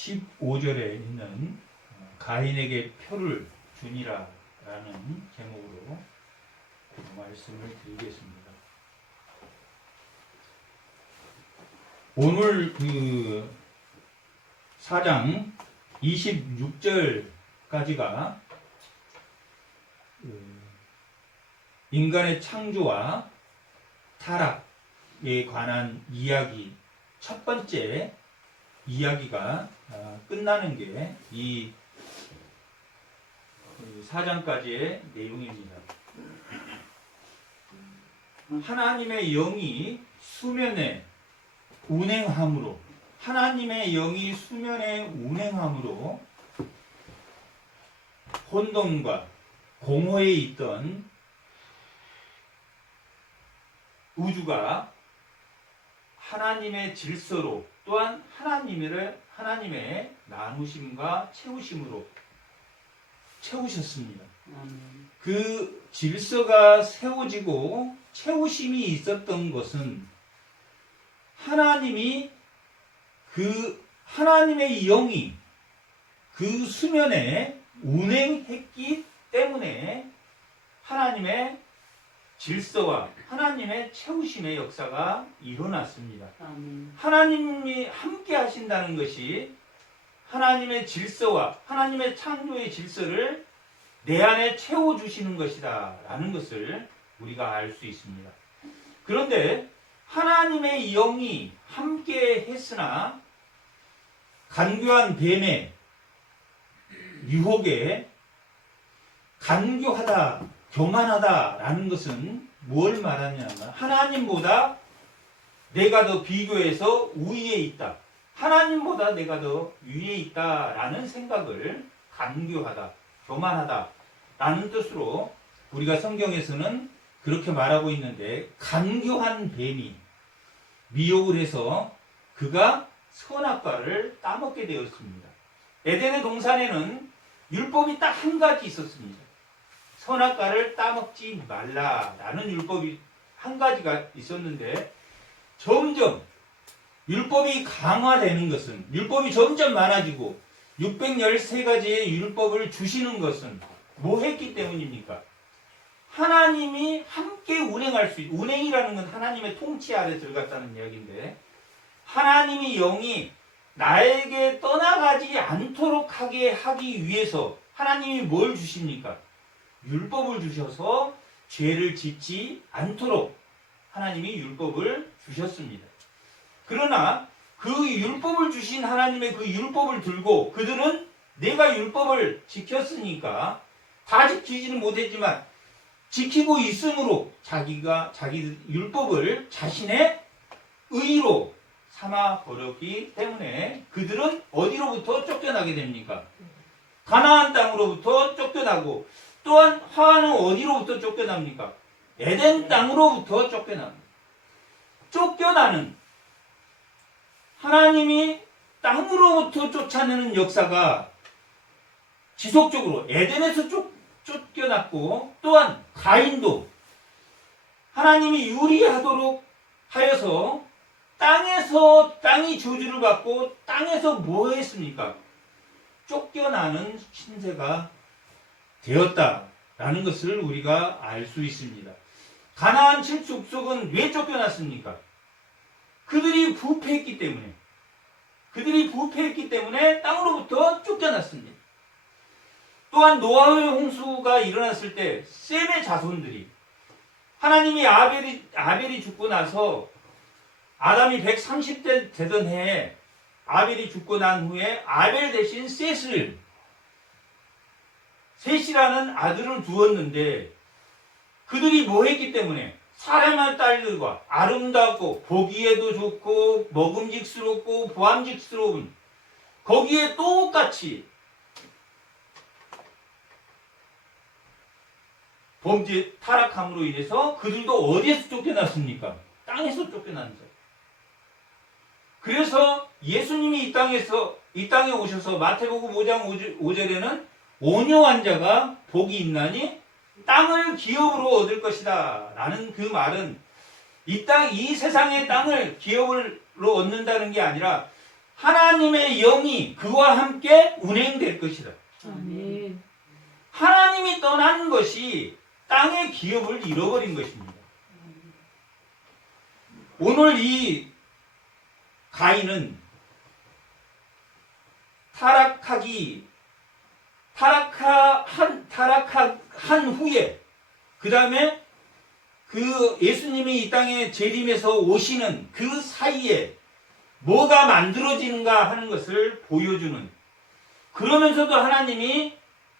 15절에 있는 가인에게 표를 주니라 라는 제목으로 말씀을 드리겠습니다. 오늘 그 4장 26절까지가 인간의 창조와 타락에 관한 이야기, 첫 번째 이야기가 끝나는 게 이 4장까지의 내용입니다. 하나님의 영이 수면에 운행함으로, 하나님의 영이 수면에 운행함으로 혼돈과 공허에 있던 우주가 하나님의 질서로, 또한 하나님의 나누심과 채우심으로 채우셨습니다. 그 질서가 세워지고 채우심이 있었던 것은 하나님의 영이 그 수면에 운행했기 때문에 하나님의 질서와 하나님의 채우심의 역사가 일어났습니다. 하나님이 함께 하신다는 것이 하나님의 질서와 하나님의 창조의 질서를 내 안에 채워주시는 것이다 라는 것을 우리가 알 수 있습니다. 그런데 하나님의 영이 함께 했으나 간교한 뱀의 유혹에 간교하다, 교만하다라는 것은 뭘 말하냐면 하나님보다 내가 더 비교해서 우위에 있다. 하나님보다 내가 더 위에 있다라는 생각을 간교하다, 교만하다라는 뜻으로 우리가 성경에서는 그렇게 말하고 있는데, 간교한 뱀이 미혹을 해서 그가 선악과를 따먹게 되었습니다. 에덴의 동산에는 율법이 딱 한 가지 있었습니다. 선악과를 따먹지 말라라는 율법이 한 가지가 있었는데, 점점 율법이 강화되는 것은, 율법이 점점 많아지고 613가지의 율법을 주시는 것은 뭐 했기 때문입니까? 하나님이 함께 운행할 수 있는, 운행이라는 건 하나님의 통치 아래 들어갔다는 이야기인데, 하나님의 영이 나에게 떠나가지 않도록 하게 하기 위해서 하나님이 뭘 주십니까? 율법을 주셔서 죄를 짓지 않도록 하나님이 율법을 주셨습니다. 그러나 그 율법을 주신 하나님의 그 율법을 들고 그들은 내가 율법을 지켰으니까, 다 지키지는 못했지만 지키고 있으므로 자기 율법을 자신의 의로 삼아 버렸기 때문에 그들은 어디로부터 쫓겨나게 됩니까? 가나안 땅으로부터 쫓겨나고, 또한 하와는 어디로부터 쫓겨납니까? 에덴 땅으로부터 쫓겨납니다. 쫓겨나는, 하나님이 땅으로부터 쫓아내는 역사가 지속적으로 에덴에서 쫓겨났고, 또한 가인도 하나님이 유리하도록 하여서 땅이 저주를 받고 땅에서 뭐 했습니까? 쫓겨나는 신세가 되었다라는 것을 우리가 알 수 있습니다. 가나안 7족속은 왜 쫓겨났습니까? 그들이 부패했기 때문에 땅으로부터 쫓겨났습니다. 또한 노아의 홍수가 일어났을 때 셈의 자손들이, 하나님이 아벨이 죽고 나서 아담이 130대 되던 해에 아벨이 죽고 난 후에 아벨 대신 셋이라는 아들을 두었는데, 그들이 뭐 했기 때문에? 사랑할 딸들과 아름답고 보기에도 좋고 먹음직스럽고 보암직스러운, 거기에 똑같이 범죄 타락함으로 인해서 그들도 어디에서 쫓겨났습니까? 땅에서 쫓겨난 거예요. 그래서 예수님이 이 땅에 오셔서 마태복음 5장 5절에는 온유한 자가 복이 있나니 땅을 기업으로 얻을 것이다 라는 그 말은 이 세상의 땅을 기업으로 얻는다는 게 아니라 하나님의 영이 그와 함께 운행될 것이다. 아멘. 하나님이 떠난 것이 땅의 기업을 잃어버린 것입니다. 오늘 이 가인은 타락한 후에 그 다음에 그 예수님이 이 땅에 재림해서 오시는 그 사이에 뭐가 만들어지는가 하는 것을 보여주는, 그러면서도 하나님이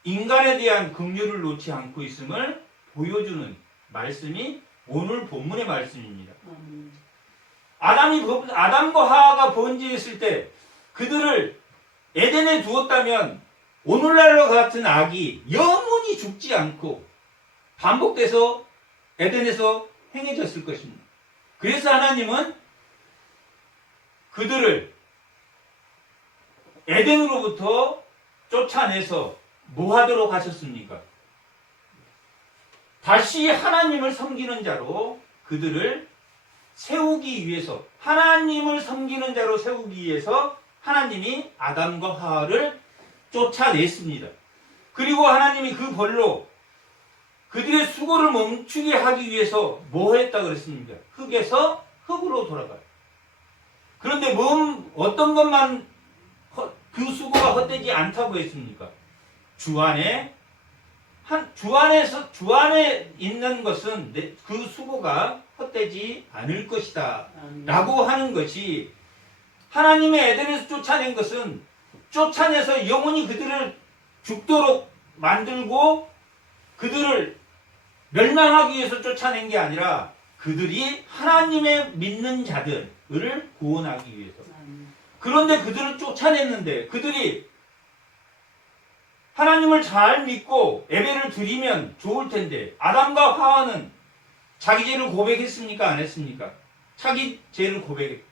인간에 대한 긍휼을 놓지 않고 있음을 보여주는 말씀이 오늘 본문의 말씀입니다. 아담과 하와가 번제했을 때 그들을 에덴에 두었다면 오늘날과 같은 악이 영원히 죽지 않고 반복돼서 에덴에서 행해졌을 것입니다. 그래서 하나님은 그들을 에덴으로부터 쫓아내서 뭐 하도록 하셨습니까? 다시 하나님을 섬기는 자로 그들을 세우기 위해서, 하나님을 섬기는 자로 세우기 위해서 하나님이 아담과 하와를 쫓아냈습니다. 그리고 하나님이 그 벌로 그들의 수고를 멈추게 하기 위해서 뭐 했다 그랬습니까? 흙에서 흙으로 돌아가요. 그런데 어떤 것만 그 수고가 헛되지 않다고 했습니까? 주 안에 있는 것은 그 수고가 헛되지 않을 것이다 라고 하는 것이, 하나님의 에덴에서 쫓아낸 것은 쫓아내서 영원히 그들을 죽도록 만들고 그들을 멸망하기 위해서 쫓아낸 게 아니라 그들이 하나님의 믿는 자들을 구원하기 위해서. 그런데 그들을 쫓아냈는데 그들이 하나님을 잘 믿고 예배를 드리면 좋을 텐데, 아담과 하와는 자기 죄를 고백했습니까? 안 했습니까? 자기 죄를 고백했고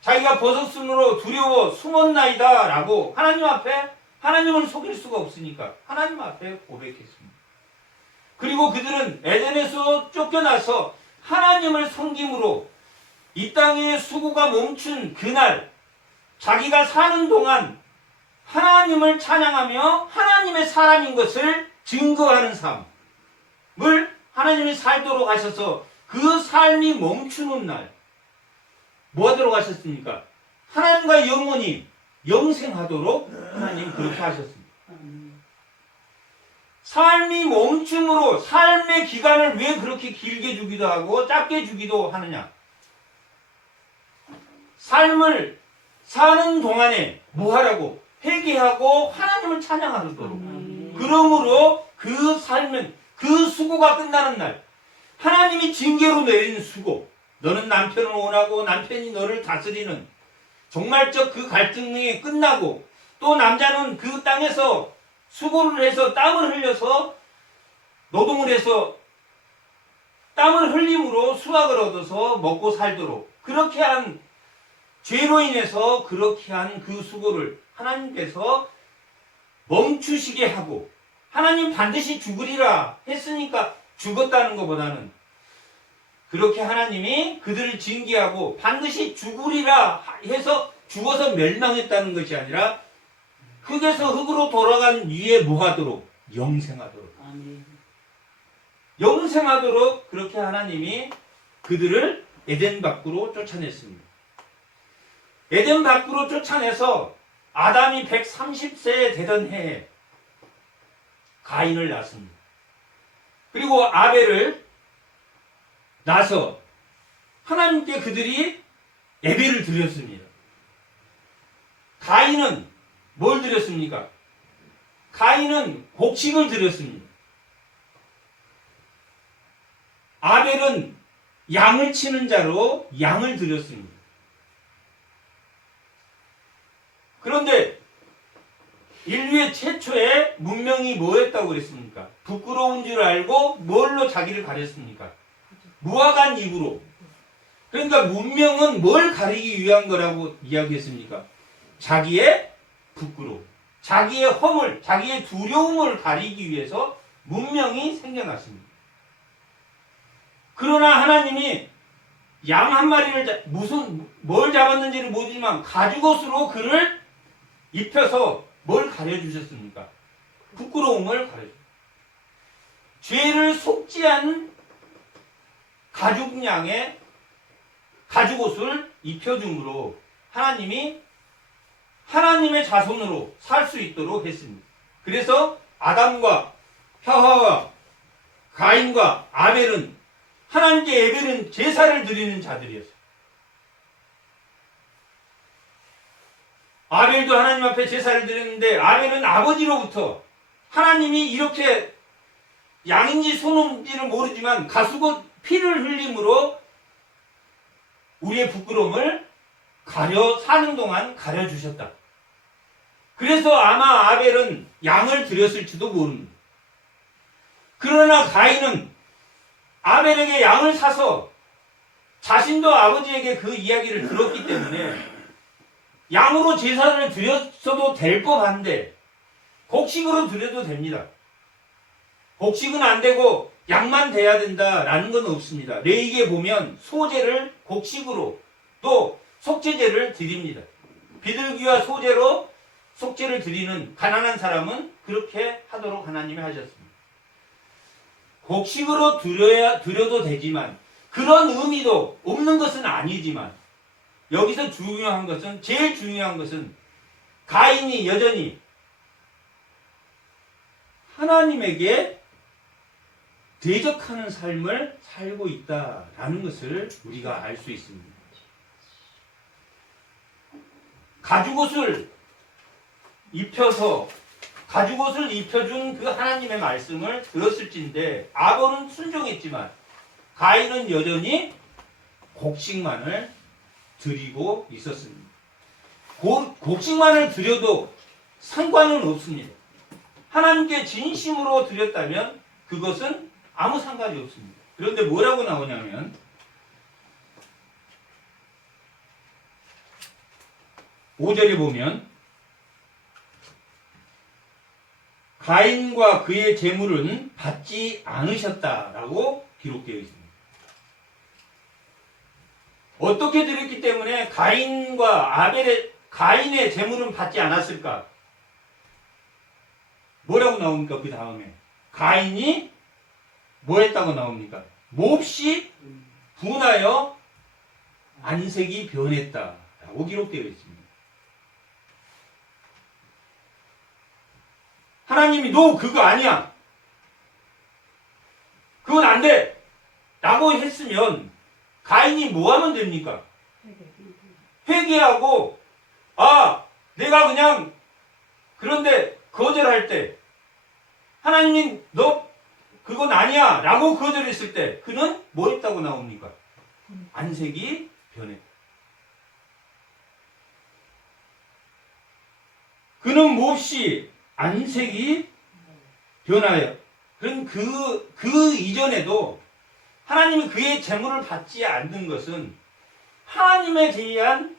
자기가 벗었으므로 두려워 숨었나이다 라고 하나님 앞에, 하나님을 속일 수가 없으니까 하나님 앞에 고백했습니다. 그리고 그들은 에덴에서 쫓겨나서 하나님을 섬김으로 이 땅의 수고가 멈춘 그날, 자기가 사는 동안 하나님을 찬양하며 하나님의 사람인 것을 증거하는 삶을 하나님이 살도록 하셔서 그 삶이 멈추는 날 뭐 하도록 하셨습니까? 하나님과 영원히 영생하도록 하나님 그렇게 하셨습니다. 삶이 멈춤으로 삶의 기간을 왜 그렇게 길게 주기도 하고 짧게 주기도 하느냐? 삶을 사는 동안에 뭐 하라고? 회개하고 하나님을 찬양하도록. 그러므로 그 삶은, 그 수고가 끝나는 날, 하나님이 징계로 내린 수고, 너는 남편을 원하고 남편이 너를 다스리는 종말적 그 갈등이 끝나고, 또 남자는 그 땅에서 수고를 해서 땀을 흘려서 노동을 해서 땀을 흘림으로 수확을 얻어서 먹고 살도록, 그렇게 한 죄로 인해서 그렇게 한 그 수고를 하나님께서 멈추시게 하고, 하나님 반드시 죽으리라 했으니까 죽었다는 것보다는 그렇게 하나님이 그들을 징계하고 반드시 죽으리라 해서 죽어서 멸망했다는 것이 아니라 흙에서 흙으로 돌아간 위에 뭐 하도록? 영생하도록. 영생하도록 그렇게 하나님이 그들을 에덴 밖으로 쫓아냈습니다. 에덴 밖으로 쫓아내서 아담이 130세 되던 해에 가인을 낳습니다. 그리고 아벨을 낳아서 하나님께 그들이 예배를 드렸습니다. 가인은 뭘 드렸습니까? 가인은 곡식을 드렸습니다. 아벨은 양을 치는 자로 양을 드렸습니다. 그런데 인류의 최초의 문명이 뭐였다고 그랬습니까? 부끄러운 줄 알고 뭘로 자기를 가렸습니까? 무화과 잎으로. 그러니까 문명은 뭘 가리기 위한 거라고 이야기했습니까? 자기의 부끄러움, 자기의 허물, 자기의 두려움을 가리기 위해서 문명이 생겨났습니다. 그러나 하나님이 양 한 마리를 뭘 잡았는지를 모르지만 가죽옷으로 그를 입혀서 뭘 가려주셨습니까? 부끄러움을 가려주. 죄를 속죄한 가죽 양의 가죽옷을 입혀줌으로 하나님이 하나님의 자손으로 살 수 있도록 했습니다. 그래서 아담과 하와와 가인과 아벨은 하나님께 예배는 제사를 드리는 자들이었어요. 아벨도 하나님 앞에 제사를 드렸는데 아벨은 아버지로부터 하나님이 이렇게 양인지 소인지를 모르지만 가수고 피를 흘림으로 우리의 부끄러움을 사는 동안 가려주셨다. 그래서 아마 아벨은 양을 드렸을지도 모릅니다. 그러나 가인은 아벨에게 양을 사서 자신도 아버지에게 그 이야기를 들었기 때문에 양으로 제사를 드렸어도 될 법한데 곡식으로 드려도 됩니다. 곡식은 안 되고 양만 돼야 된다라는 건 없습니다. 레위기에 보면 소제를 곡식으로 또 속죄제를 드립니다. 비둘기와 소제로 속죄를 드리는 가난한 사람은 그렇게 하도록 하나님이 하셨습니다. 곡식으로 드려도 되지만 그런 의미도 없는 것은 아니지만 여기서 제일 중요한 것은 가인이 여전히 하나님에게 대적하는 삶을 살고 있다라는 것을 우리가 알 수 있습니다. 가죽옷을 입혀준 그 하나님의 말씀을 들었을진데 아벨은 순종했지만 가인은 여전히 곡식만을 드리고 있었습니다. 곡식만을 드려도 상관은 없습니다. 하나님께 진심으로 드렸다면 그것은 아무 상관이 없습니다. 그런데 뭐라고 나오냐면 5절에 보면 가인과 그의 재물은 받지 않으셨다라고 기록되어 있습니다. 어떻게 드렸기 때문에 가인의 재물은 받지 않았을까? 뭐라고 나옵니까? 그 다음에 가인이 뭐 했다고 나옵니까? 몹시 분하여 안색이 변했다라고 기록되어 있습니다. 하나님이 너 그거 아니야. 그건 안 돼. 라고 했으면 가인이 뭐 하면 됩니까? 회개하고 내가 그냥 그런데 거절할 때 하나님이 너 그건 아니야 라고 거절했을 때 그는 뭐 했다고 나옵니까? 안색이 변했다. 그는 몹시 안색이 변하여. 그럼 그 이전에도 하나님이 그의 재물을 받지 않는 것은 하나님에 대한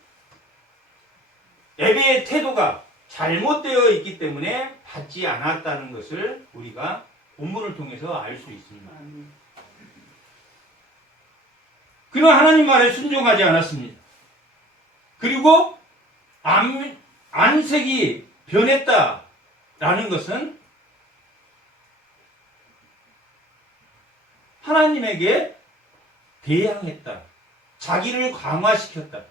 예배의 태도가 잘못되어 있기 때문에 받지 않았다는 것을 우리가 본문을 통해서 알 수 있습니다. 그는 하나님 말에 순종하지 않았습니다. 그리고 안색이 변했다라는 것은 하나님에게 대항했다. 자기를 강화시켰다.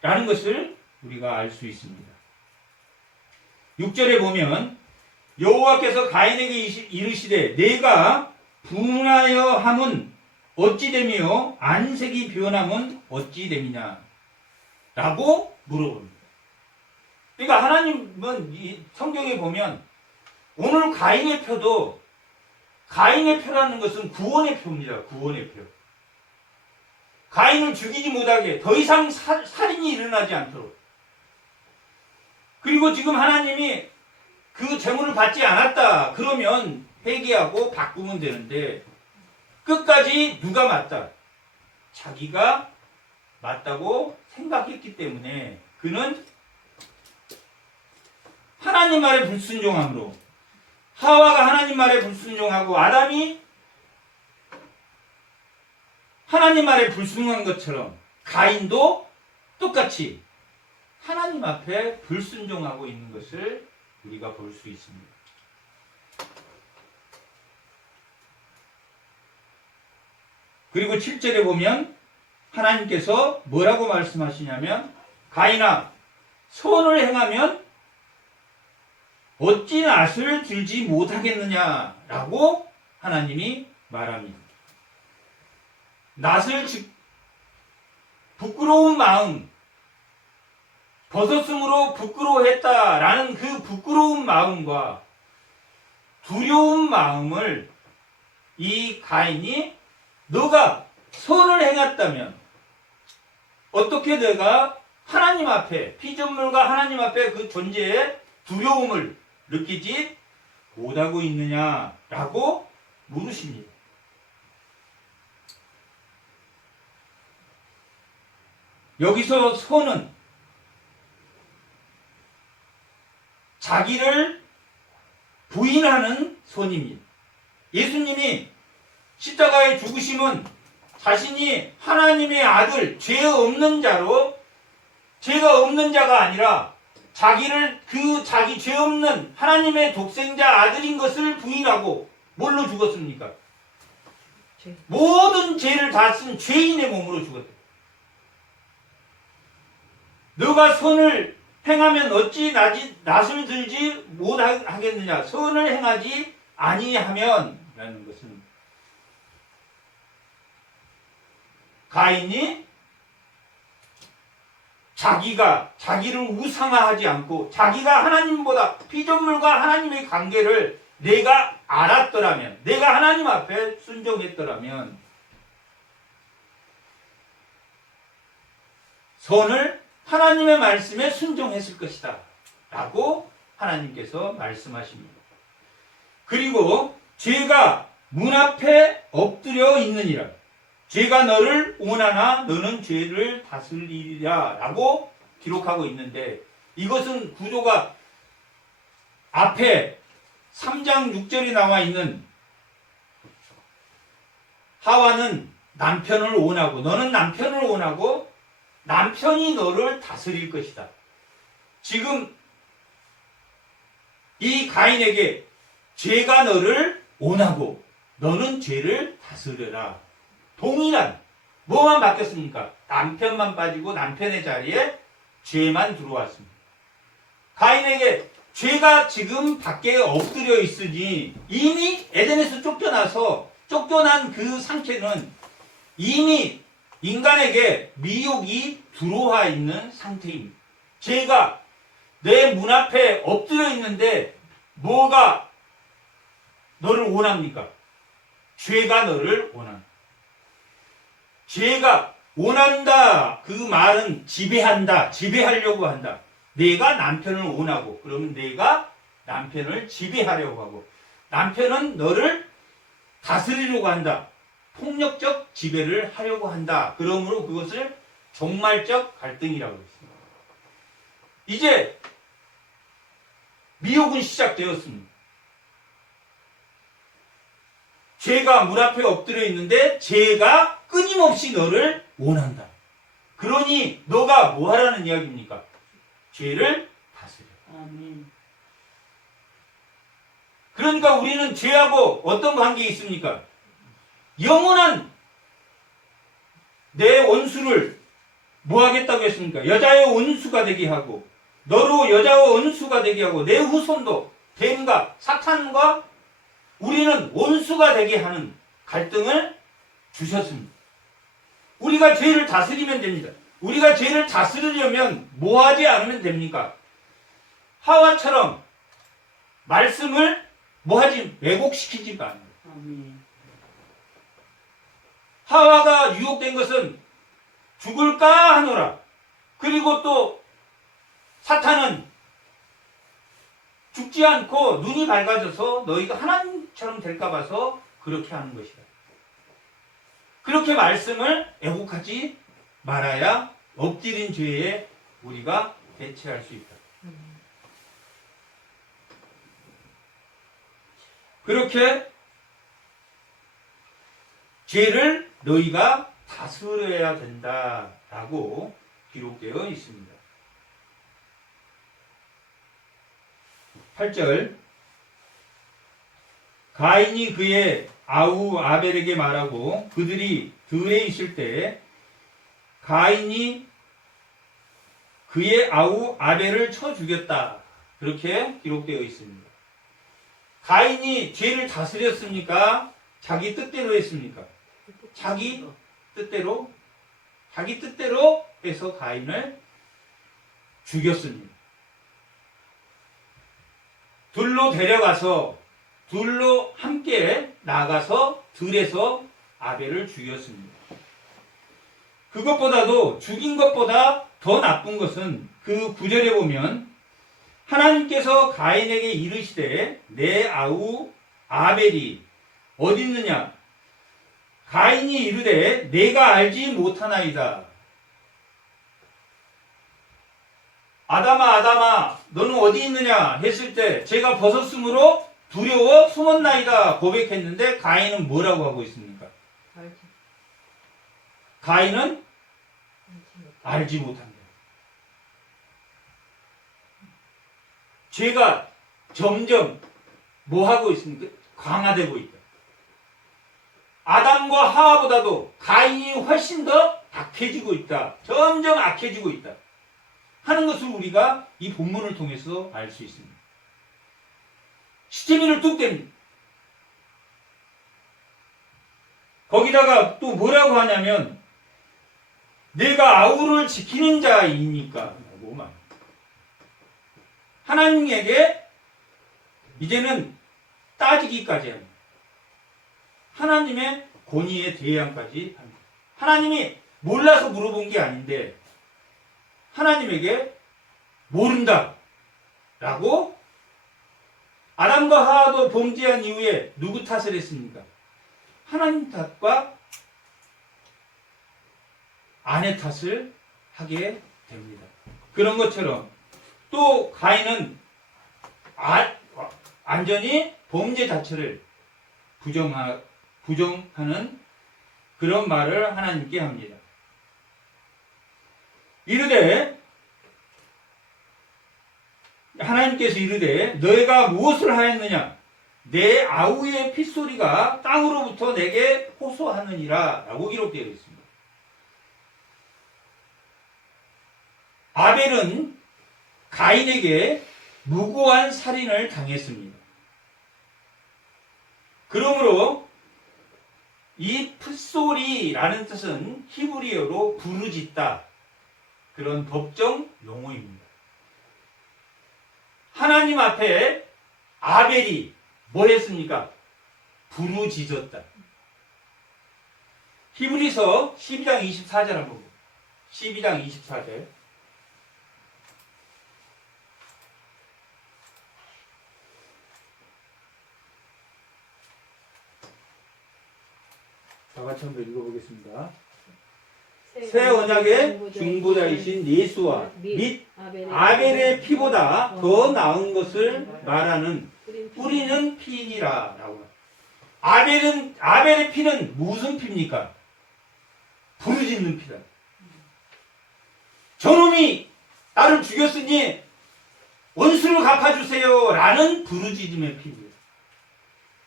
라는 것을 우리가 알 수 있습니다. 6절에 보면 여호와께서 가인에게 이르시되 내가 분하여 함은 어찌 되며 안색이 변함은 어찌 됨이냐 라고 물어봅니다. 그러니까 하나님은 이 성경에 보면 오늘 가인의 표도 가인의 표라는 것은 구원의 표입니다. 구원의 표. 가인을 죽이지 못하게 더 이상 살인이 일어나지 않도록. 그리고 지금 하나님이 그 재물을 받지 않았다. 그러면 회개하고 바꾸면 되는데 끝까지 누가 맞다? 자기가 맞다고 생각했기 때문에 그는 하나님 말에 불순종함으로 하와가 하나님 말에 불순종하고 아담이 하나님 아래 불순종한 것처럼 가인도 똑같이 하나님 앞에 불순종하고 있는 것을 우리가 볼 수 있습니다. 그리고 7절에 보면 하나님께서 뭐라고 말씀하시냐면 가인아 선을 행하면 어찌 낯을 들지 못하겠느냐라고 하나님이 말합니다. 낯을 부끄러운 마음, 벗었으므로 부끄러워했다라는 그 부끄러운 마음과 두려운 마음을 이 가인이 너가 선을 행했다면 어떻게 내가 하나님 앞에 피조물과 하나님 앞에 그 존재의 두려움을 느끼지 못하고 있느냐라고 물으십니다. 여기서 선은 자기를 부인하는 선입니다. 예수님이 십자가에 죽으심은 자신이 하나님의 아들, 죄 없는 자로 죄가 없는 자가 아니라 자기를 자기 죄 없는 하나님의 독생자 아들인 것을 부인하고 뭘로 죽었습니까? 모든 죄를 다 쓴 죄인의 몸으로 죽었다. 너가 선을 행하면 어찌 낯을 들지 못하겠느냐. 선을 행하지 아니하면 라는 것은 가인이 자기를 우상화하지 않고 자기가 하나님보다 피조물과 하나님의 관계를 내가 알았더라면, 내가 하나님 앞에 순종했더라면 선을 하나님의 말씀에 순종했을 것이다 라고 하나님께서 말씀하십니다. 그리고 죄가 문 앞에 엎드려 있느니라. 죄가 너를 오나나 너는 죄를 다스리리라 라고 기록하고 있는데, 이것은 구조가 앞에 3장 6절에 나와 있는 하와는 남편을 원하고 너는 남편을 원하고 남편이 너를 다스릴 것이다. 지금 이 가인에게 죄가 너를 원하고 너는 죄를 다스려라. 동일한 뭐만 바뀌었습니까? 남편만 빠지고 남편의 자리에 죄만 들어왔습니다. 가인에게 죄가 지금 밖에 엎드려 있으니 이미 에덴에서 쫓겨난 그 상태는 이미 인간에게 미혹이 들어와 있는 상태입니다. 죄가 내 문 앞에 엎드려 있는데 뭐가 너를 원합니까? 죄가 너를 원합니다. 죄가 원한다. 그 말은 지배한다. 지배하려고 한다. 내가 남편을 원하고 그러면 내가 남편을 지배하려고 하고 남편은 너를 다스리려고 한다. 폭력적 지배를 하려고 한다. 그러므로 그것을 종말적 갈등이라고 했습니다. 이제 미혹은 시작되었습니다. 죄가 문 앞에 엎드려 있는데 죄가 끊임없이 너를 원한다. 그러니 너가 뭐 하라는 이야기입니까? 죄를 다스려. 아멘. 그러니까 우리는 죄하고 어떤 관계에 있습니까? 영원한 내 원수를 뭐 하겠다고 했습니까? 여자의 원수가 되게 하고 너로 여자의 원수가 되게 하고 내 후손도 뱀과 사탄과 우리는 원수가 되게 하는 갈등을 주셨습니다. 우리가 죄를 다스리면 됩니다. 우리가 죄를 다스리려면 뭐 하지 않으면 됩니까? 하와처럼 말씀을 뭐 하지 왜곡시키지 않아요. 아멘. 하와가 유혹된 것은 죽을까 하노라. 그리고 또 사탄은 죽지 않고 눈이 밝아져서 너희가 하나님처럼 될까 봐서 그렇게 하는 것이다. 그렇게 말씀을 왜곡하지 말아야 엎드린 죄에 우리가 대처할 수 있다. 그렇게 죄를 너희가 다스려야 된다라고 기록되어 있습니다. 8절 가인이 그의 아우 아벨에게 말하고 그들이 들에 있을 때 가인이 그의 아우 아벨을 쳐 죽였다. 그렇게 기록되어 있습니다. 가인이 죄를 다스렸습니까? 자기 뜻대로 했습니까? 자기 뜻대로 해서 가인을 죽였습니다. 둘로 데려가서 둘로 함께 나가서 들에서 아벨을 죽였습니다. 그것보다도 죽인 것보다 더 나쁜 것은 그 9절에 보면 하나님께서 가인에게 이르시되 내 아우 아벨이 어디 있느냐? 가인이 이르되 내가 알지 못하나이다. 아담아 아담아 너는 어디 있느냐 했을 때 제가 벗었으므로 두려워 숨었나이다 고백했는데 가인은 뭐라고 하고 있습니까? 가인은 알지 못한다. 죄가 점점 뭐 하고 있습니까? 강화되고 있다. 아담과 하와보다도 가인이 훨씬 더 악해지고 있다. 점점 악해지고 있다. 하는 것을 우리가 이 본문을 통해서 알 수 있습니다. 시체미를 뚝 뗍니다. 거기다가 또 뭐라고 하냐면 내가 아우를 지키는 자이니까 라고 말합니다. 하나님에게 이제는 따지기까지 합니다. 하나님의 권위에 대항까지 합니다. 하나님이 몰라서 물어본 게 아닌데 하나님에게 모른다 라고 아담과 하와도 범죄한 이후에 누구 탓을 했습니까? 하나님 탓과 아내 탓을 하게 됩니다. 그런 것처럼 또 가인은 완전히 범죄 자체를 부정하는 그런 말을 하나님께 합니다. 하나님께서 이르되 너희가 무엇을 하였느냐? 내 아우의 핏소리가 땅으로부터 내게 호소하느니라 라고 기록되어 있습니다. 아벨은 가인에게 무고한 살인을 당했습니다. 그러므로 이 핏소리라는 뜻은 히브리어로 부르짖다 그런 법정 용어입니다. 하나님 앞에 아벨이 뭐 했습니까? 부르짖었다. 히브리서 12장 24절 한번 보고 12장 24절 다 같이 한번 읽어보겠습니다. 새 언약의 중보자이신 예수와 및 아벨의 피보다 더 나은 것을 말하는 뿌리는 피이니라 라고. 아벨의 피는 무슨 피입니까? 부르짖는 피다. 저놈이 나를 죽였으니 원수를 갚아주세요 라는 부르짖음의 피입니다.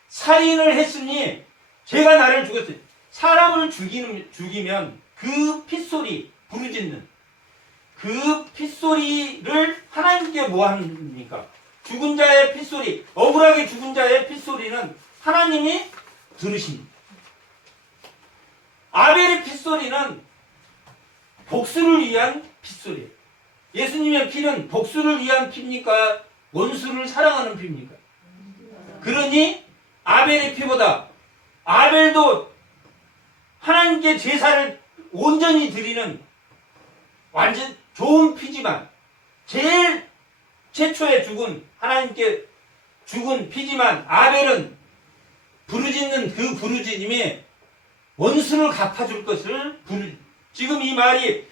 살인을 했으니 제가 나를 죽였어요. 사람을 죽이면 그 핏소리, 부르짖는 그 핏소리를 하나님께 뭐 합니까? 죽은 자의 핏소리, 억울하게 죽은 자의 핏소리는 하나님이 들으십니다. 아벨의 핏소리는 복수를 위한 핏소리예요. 예수님의 피는 복수를 위한 피입니까? 원수를 사랑하는 피입니까? 그러니 아벨의 피보다 아벨도 하나님께 제사를 온전히 드리는 완전 좋은 피지만 제일 최초에 죽은 하나님께 죽은 피지만 아벨은 부르짖는 그 부르짖음이 원수를 갚아줄 것을 지금 이 말이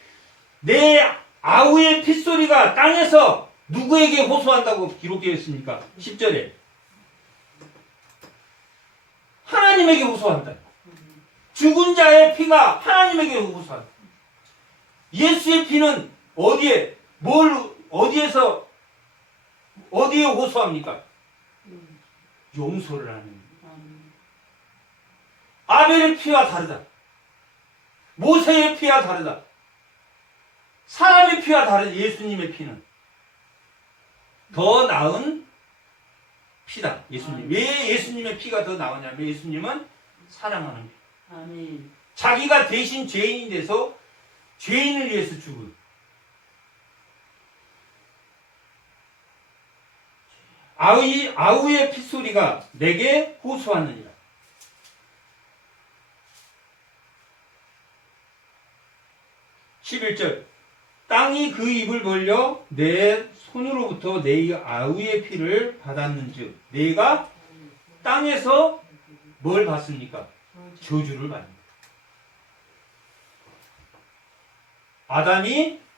내 아우의 핏소리가 땅에서 누구에게 호소한다고 기록되어 있습니까? 10절에 하나님에게 호소한다. 죽은 자의 피가 하나님에게 호소한. 예수의 피는 어디에 어디에 호소합니까? 용서를 하는. 아벨의 피와 다르다. 모세의 피와 다르다. 사람의 피와 다르다. 예수님의 피는 더 나은 피다. 예수님. 왜 예수님의 피가 더 나으냐면 예수님은 사랑하는 피. 아멘. 자기가 대신 죄인이 돼서 죄인을 위해서 죽은. 아우의 핏소리가 내게 호소하느니라. 11절. 땅이 그 입을 벌려 내 손으로부터 내 아우의 피를 받았는즉 내가 땅에서 뭘 받습니까? 저주를 받습니다.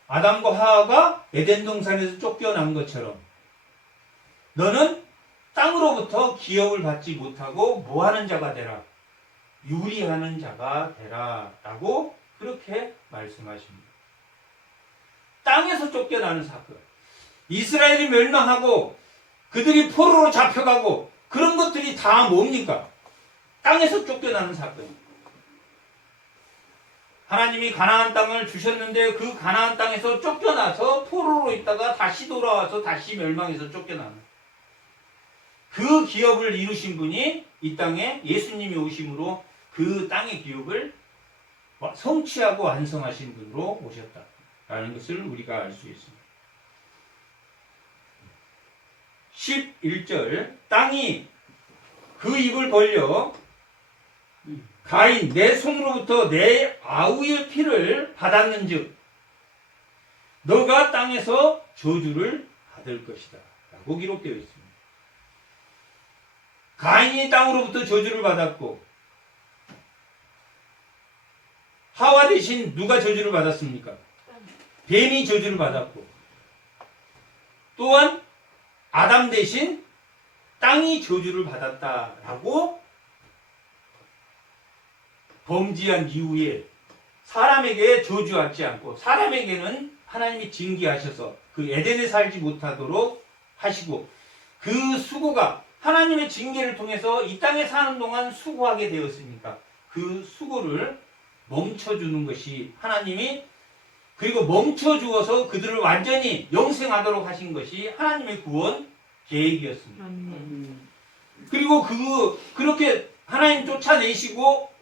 아담과 하와가 에덴 동산에서 쫓겨난 것처럼 너는 땅으로부터 기업을 받지 못하고 뭐하는 자가 되라? 유리하는 자가 되라. 라고 그렇게 말씀하십니다. 땅에서 쫓겨나는 사건. 이스라엘이 멸망하고 그들이 포로로 잡혀가고 그런 것들이 다 뭡니까? 땅에서 쫓겨나는 사건입니다. 하나님이 가나안 땅을 주셨는데 그 가나안 땅에서 쫓겨나서 포로로 있다가 다시 돌아와서 다시 멸망해서 쫓겨나는 그 기업을 이루신 분이 이 땅에 예수님이 오심으로 그 땅의 기업을 성취하고 완성하신 분으로 오셨다라는 것을 우리가 알 수 있습니다. 11절. 땅이 그 입을 벌려 가인 내 손으로부터 내 아우의 피를 받았는즉 너가 땅에서 저주를 받을 것이다 라고 기록되어 있습니다. 가인이 땅으로부터 저주를 받았고 하와 대신 누가 저주를 받았습니까? 뱀이 저주를 받았고 또한 아담 대신 땅이 저주를 받았다라고 범죄한 이후에 사람에게 저주하지 않고 사람에게는 하나님이 징계하셔서 그 에덴에 살지 못하도록 하시고 그 수고가 하나님의 징계를 통해서 이 땅에 사는 동안 수고하게 되었으니까 그 수고를 멈춰주는 것이 하나님이 그리고 멈춰주어서 그들을 완전히 영생하도록 하신 것이 하나님의 구원 계획이었습니다. 그리고 그렇게 하나님 쫓아내시고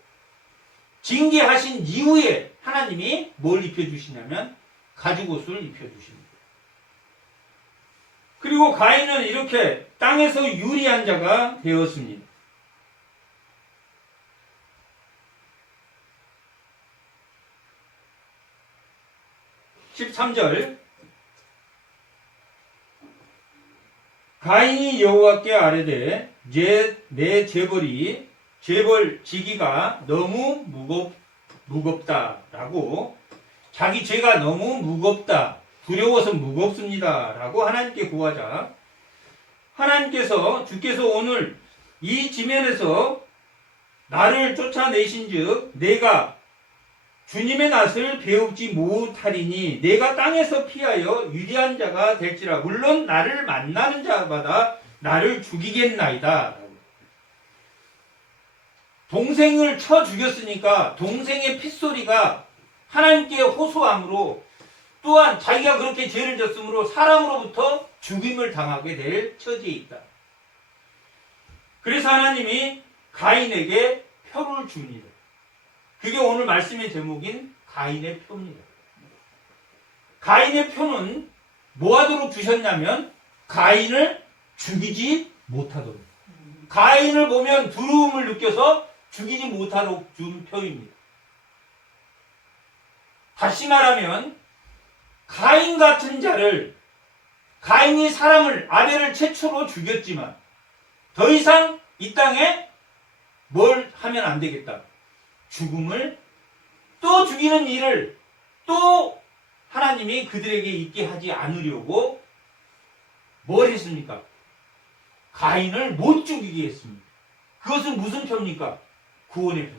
징계하신 이후에 하나님이 뭘 입혀주시냐면 가죽옷을 입혀주십니다. 그리고 가인은 이렇게 땅에서 유리한 자가 되었습니다. 13절. 가인이 여호와께 아뢰되 내 재벌 지기가 너무 무겁다라고 자기 죄가 너무 무겁다 두려워서 무겁습니다 라고 하나님께 구하자 주께서 오늘 이 지면에서 나를 쫓아내신즉 내가 주님의 낯을 배우지 못하리니 내가 땅에서 피하여 유리한 자가 될지라 물론 나를 만나는 자마다 나를 죽이겠나이다. 동생을 쳐 죽였으니까 동생의 핏소리가 하나님께 호소함으로 또한 자기가 그렇게 죄를 졌으므로 사람으로부터 죽임을 당하게 될 처지에 있다. 그래서 하나님이 가인에게 표를 줍니다. 그게 오늘 말씀의 제목인 가인의 표입니다. 가인의 표는 뭐하도록 주셨냐면 가인을 죽이지 못하도록. 가인을 보면 두려움을 느껴서 죽이지 못하도록 준 표입니다. 다시 말하면 가인 같은 자를 가인이 사람을 아벨을 최초로 죽였지만 더 이상 이 땅에 뭘 하면 안 되겠다. 죽음을 또 죽이는 일을 또 하나님이 그들에게 있게 하지 않으려고 뭘 했습니까? 가인을 못 죽이게 했습니다. 그것은 무슨 표입니까? 구원의 표.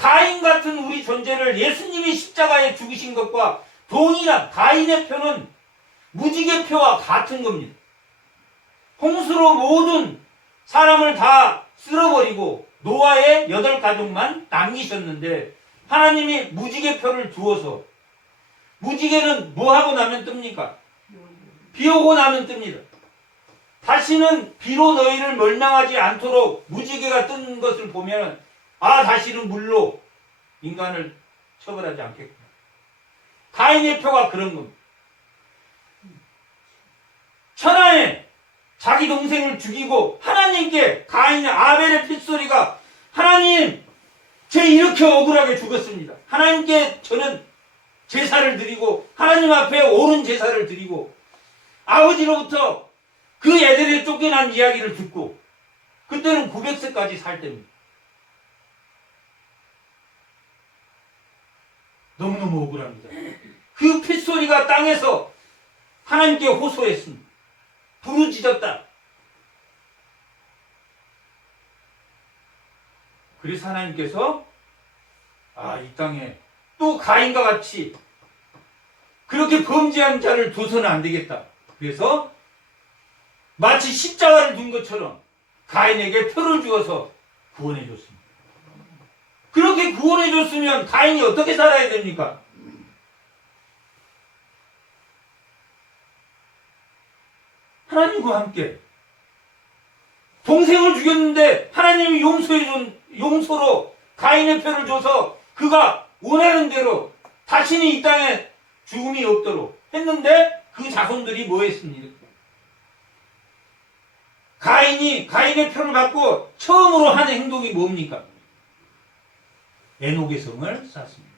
가인 같은 우리 존재를 예수님이 십자가에 죽으신 것과 동일한 가인의 표는 무지개 표와 같은 겁니다. 홍수로 모든 사람을 다 쓸어버리고 노아의 8가족만 남기셨는데 하나님이 무지개 표를 두어서, 무지개는 뭐 하고 나면 뜹니까? 비 오고 나면 뜹니다. 다시는 비로 너희를 멸망하지 않도록 무지개가 뜬 것을 보면 다시는 물로 인간을 처벌하지 않겠구나. 가인의 표가 그런 겁니다. 천하에 자기 동생을 죽이고 하나님께 가인의 아벨의 핏소리가 하나님 쟤 이렇게 억울하게 죽었습니다. 하나님께 저는 제사를 드리고 하나님 앞에 옳은 제사를 드리고 아버지로부터 그 애들이 쫓겨난 이야기를 듣고 그때는 900세까지 살 때입니다. 너무너무 억울합니다. 그 핏소리가 땅에서 하나님께 호소했습니다. 부르짖었다. 그래서 하나님께서 이 땅에 또 가인과 같이 그렇게 범죄한 자를 둬서는 안 되겠다. 그래서 마치 십자가를 둔 것처럼 가인에게 표를 주어서 구원해 줬습니다. 그렇게 구원해 줬으면 가인이 어떻게 살아야 됩니까? 하나님과 함께 동생을 죽였는데 하나님이 용서로 가인의 표를 줘서 그가 원하는 대로 다시는 이 땅에 죽음이 없도록 했는데 그 자손들이 뭐 했습니까? 가인이 가인의 표를 받고 처음으로 한 행동이 뭡니까? 에녹의 성을 쌓습니다.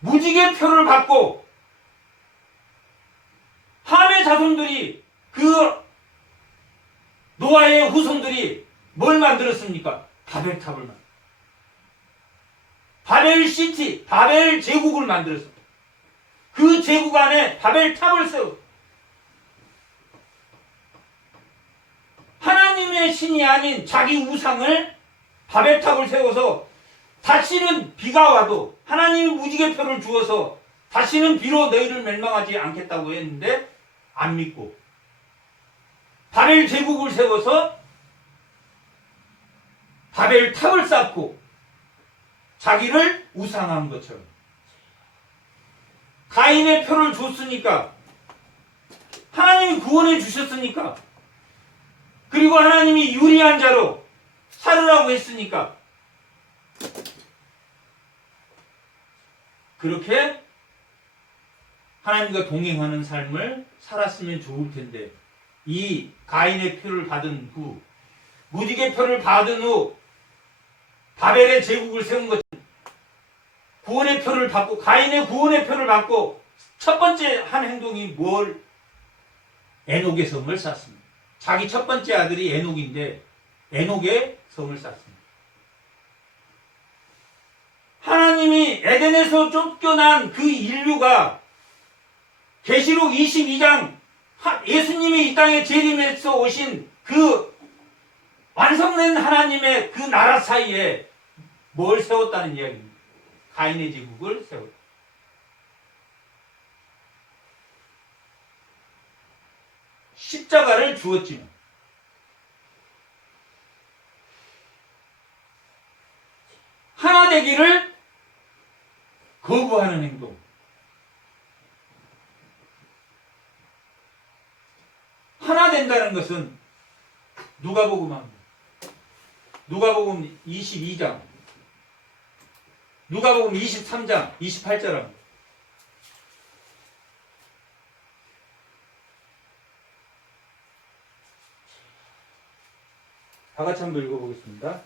무지개 표를 받고 함의 자손들이 그 노아의 후손들이 뭘 만들었습니까? 바벨탑을 만들었습니다. 바벨시티, 바벨 제국을 만들었습니다. 그 제국 안에 바벨탑을 세웠습니다. 하나님의 신이 아닌 자기 우상을 바벨탑을 세워서 다시는 비가 와도 하나님이 무지개표를 주어서 다시는 비로 너희를 멸망하지 않겠다고 했는데 안 믿고 바벨 제국을 세워서 바벨탑을 쌓고 자기를 우상한 것처럼 가인의 표를 줬으니까 하나님이 구원해 주셨으니까 그리고 하나님이 유리한 자로 살으라고 했으니까 그렇게 하나님과 동행하는 삶을 살았으면 좋을 텐데 이 가인의 표를 받은 후 무지개 표를 받은 후 바벨의 제국을 세운 것 구원의 표를 받고 가인의 구원의 표를 받고 첫 번째 한 행동이 뭘? 에녹의 성을 쌓습니다. 자기 첫 번째 아들이 에녹인데 에녹의 성을 쌓습니다. 하나님이 에덴에서 쫓겨난 그 인류가 계시록 22장 예수님이 이 땅에 재림해서 오신 그 완성된 하나님의 그 나라 사이에 뭘 세웠다는 이야기입니다. 가인의 제국을 세웠다. 십자가를 주었지만 하나 되기를 거부하는 행동. 하나 된다는 것은 누가복음 22장, 누가복음 23장 28절입니다. 다 같이 한번 읽어보겠습니다.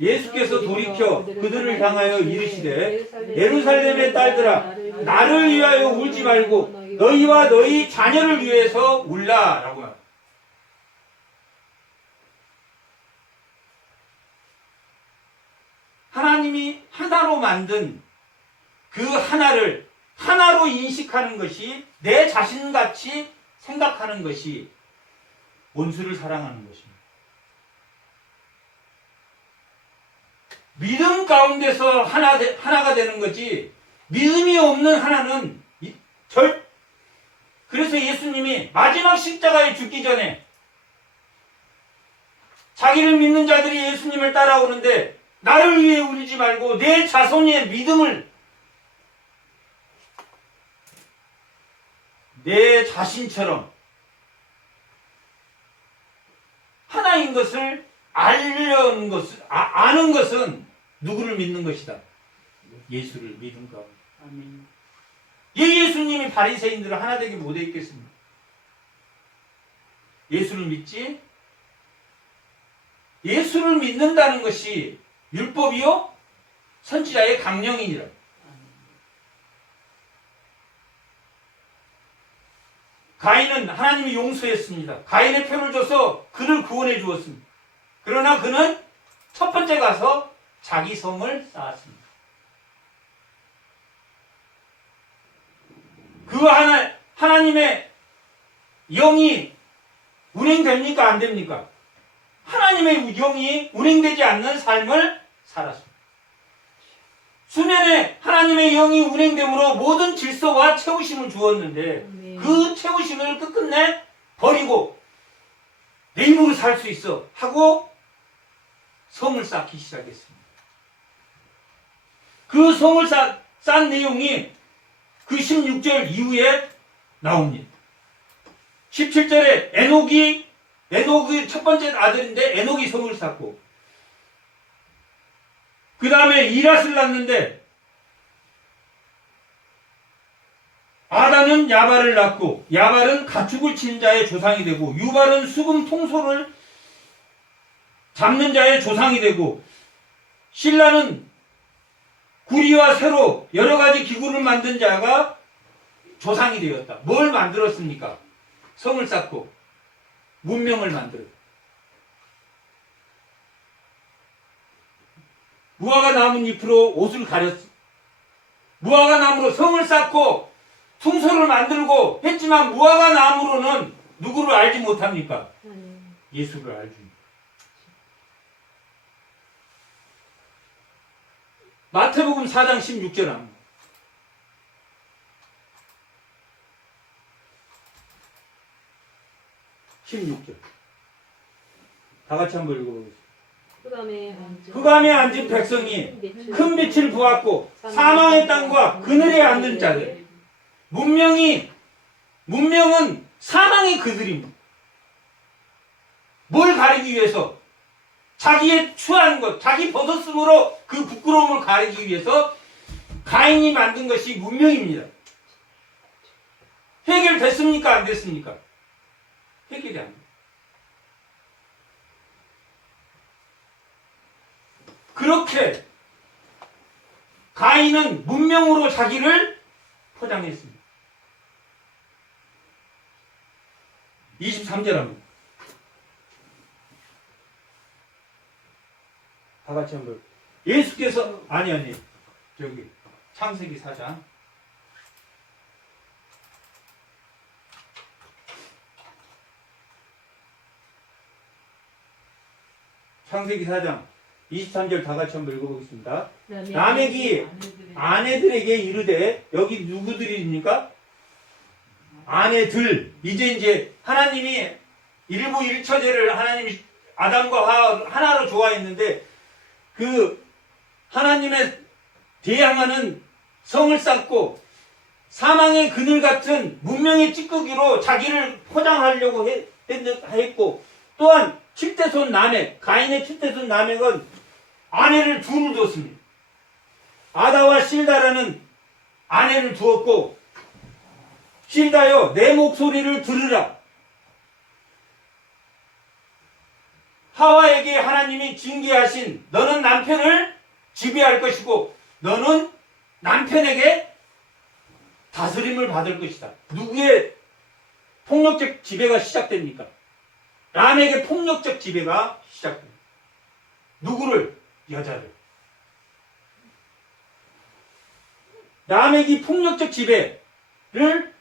예수께서 돌이켜 그들을 향하여 이르시되 예루살렘의 딸들아 나를 위하여 울지 말고 너희와 너희 자녀를 위해서 울라 라고 합니다. 하나님이 하나로 만든 그 하나를 하나로 인식하는 것이 내 자신같이 생각하는 것이 원수를 사랑하는 것입니다. 믿음 가운데서 하나가 되는 거지, 믿음이 없는 하나는 그래서 예수님이 마지막 십자가에 죽기 전에 자기를 믿는 자들이 예수님을 따라오는데 나를 위해 울지 말고 내 자손의 믿음을 내 자신처럼 하나인 것을 아는 것은 누구를 믿는 것이다? 예수를 믿는 가운데. 아멘. 예수님이 바리새인들을 하나 되게 못해 있겠습니까? 예수를 믿지? 예수를 믿는다는 것이 율법이요? 선지자의 강령이니라. 가인은 하나님이 용서했습니다. 가인의 표를 줘서 그를 구원해 주었습니다. 그러나 그는 첫 번째 가서 자기 성을 쌓았습니다. 그 하나님의 영이 운행됩니까? 안 됩니까? 하나님의 영이 운행되지 않는 삶을 살았습니다. 수면에 하나님의 영이 운행됨으로 모든 질서와 채우심을 주었는데 그 채우심을 끝끝내 버리고 내 힘으로 살 수 있어 하고 성을 쌓기 시작했습니다. 그 성을 쌓은 내용이 그 16절 이후에 나옵니다. 17절에 에녹이 첫 번째 아들인데 에녹이 성을 쌓고, 그 다음에 이랏을 낳는데 아단은 야발을 낳고, 야발은 가축을 치는 자의 조상이 되고, 유발은 수금 통소를 잡는 자의 조상이 되고, 실라는 구리와 쇠로 여러 가지 기구를 만든 자가 조상이 되었다. 뭘 만들었습니까? 성을 쌓고 문명을 만들었다. 무화과 나뭇잎으로 옷을 가렸어. 무화과 나무로 성을 쌓고 퉁소를 만들고 했지만 무화과 나무로는 누구를 알지 못합니까? 예수를 알지. 마태복음 4장 16절 합니다. 16절. 다 같이 한번 읽어보겠습니다. 흑암에 앉은 백성이 큰 빛을 보았고 사망의 땅과 그늘에 앉는 자들. 문명은 사망의 그들입니다. 뭘 가리기 위해서? 자기의 추한 것, 자기 벗었음으로 그 부끄러움을 가리기 위해서 가인이 만든 것이 문명입니다. 해결됐습니까? 안 됐습니까? 해결이 안 돼요. 그렇게 가인은 문명으로 자기를 포장했습니다. 23절 합니다. 다 같이 한번. 예수께서 아니 저기 창세기 4장 창세기 4장 23절 다 같이 한번 읽어보겠습니다. 라멕이 아내들에게 이르되, 여기 누구들입니까? 아내들. 이제 하나님이 일부 일처제를 하나님이 아담과 하나로 좋아했는데 그 하나님의 대항하는 성을 쌓고 사망의 그늘 같은 문명의 찌꺼기로 자기를 포장하려고 했고, 또한 7대손 라멕, 가인의 7대손 라멕은 아내를 둘을 두었습니다. 아다와 실다라는 아내를 두었고, 실다여 내 목소리를 들으라. 하와에게 하나님이 징계하신 너는 남편을 지배할 것이고 너는 남편에게 다스림을 받을 것이다. 누구의 폭력적 지배가 시작됩니까? 라멕의 폭력적 지배가 시작됩니다. 누구를? 여자를. 라멕이 폭력적 지배를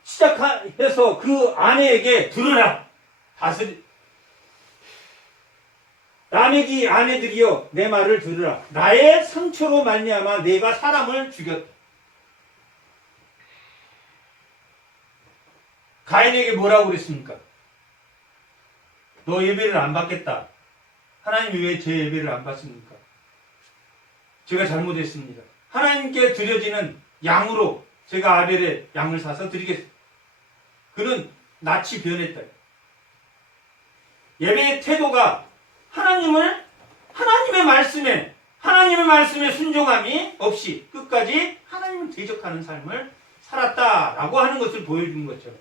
시작해서 그 아내에게 들으라. 라멕이 아내들이여 내 말을 들으라. 나의 상처로 말미암아 내가 사람을 죽였다. 가인에게 뭐라고 그랬습니까? 너 예배를 안 받겠다. 하나님이 왜 제 예배를 안 받습니까? 제가 잘못했습니다. 하나님께 드려지는 양으로 제가 아벨의 양을 사서 드리겠습니다. 그는 낯이 변했다. 예배의 태도가 하나님의 말씀에 순종함이 없이 끝까지 하나님을 대적하는 삶을 살았다라고 하는 것을 보여주는 거죠.